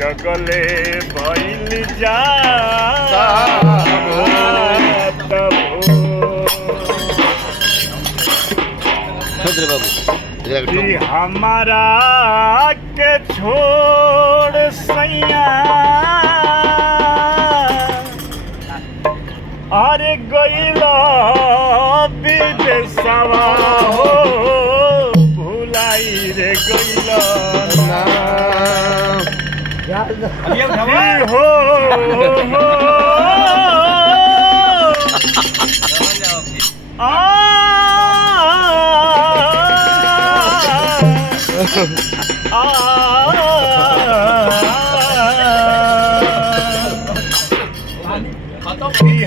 जगले भइल जा कि हमारा के छोड़ सैया अरे गइला विदेशवा हो भुलाई रे गइला हो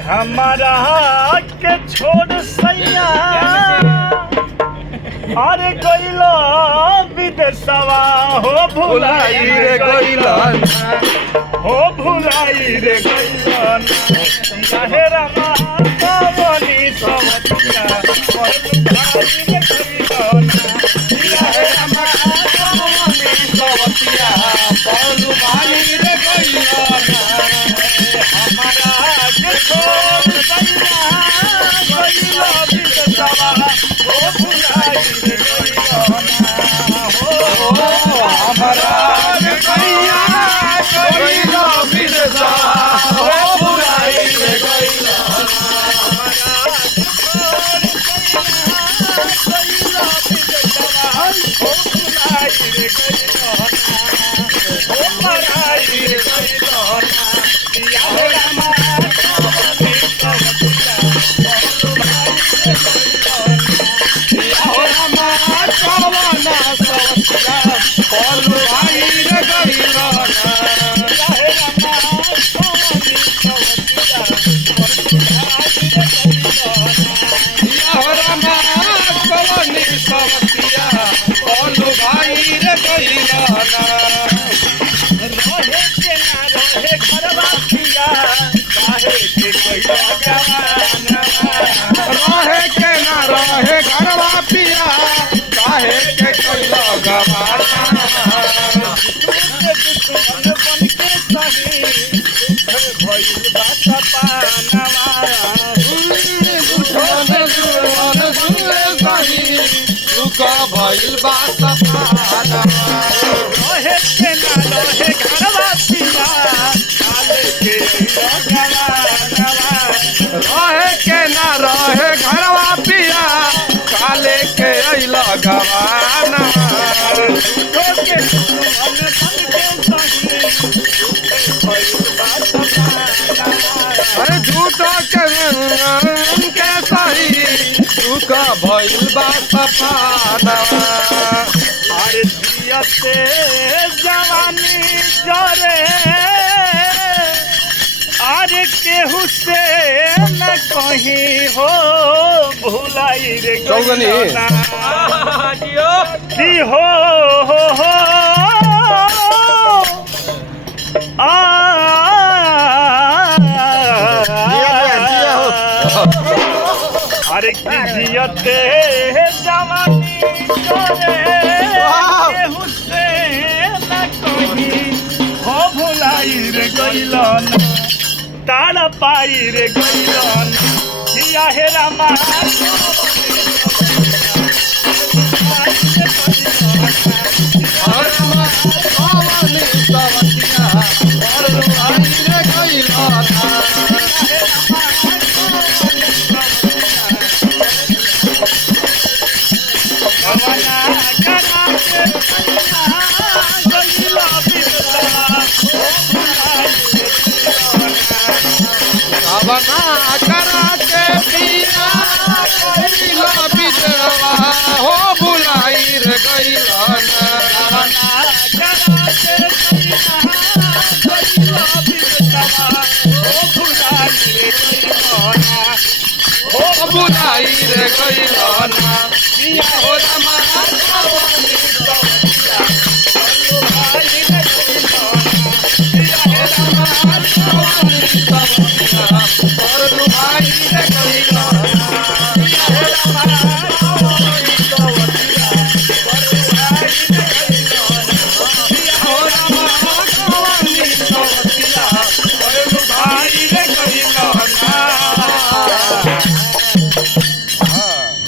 हमारा के छोड़ सैया अरे गइला विदेशवा हो भुलाई रे गइला हो भुलाई रे गइला काहे रमा पवनी सवतिया पर भुलाई रे गइला काहे रमा पवनी सवतिया पर भुलाई रे गइला हमारा के छोड़ सैया गइला विदेशवा हो भुलाई रे गइला हो हमारा के सैया गइला विदेशवा हो भुलाई रे गइला हमारा के छोड़ सैया गइला विदेशवा हो भुलाई रे गइला हो भुलाई रे गइला या हो रामा रहे के ना रहे घरवा पिया काहे के कइला गवाना दुश्मन बन के सही भइल बात पानवा दुश्मन सुने सही दुख भइल बात पानवा रहे के ना रहे घरवा पिया काहे के कइला रहे के ना रहे घरवा पिया काले के अइला गवाना के अरे झूठो के सही दुख भइल बात पाना अरे जियते जवानी जरे अरे केहू से न कहीं हो भुलाई रे गइला की हो अरे जियते जवानी करे केहू से न कहीं हो भुलाई रे गइला ताड़ा पाई रे गइलन किया हे रामा बना कराते पिया गइला बिचरवा हो भुलाई रे गइला बना कराते पिया गइला बिचरवा हो भुलाई रे गइला हो भुलाई रे गइला पिया हो रामा भवानी सवतिया हो भुलाई रे गइला पिया हो रामा भवानी सवतिया और लुभाई रे गइला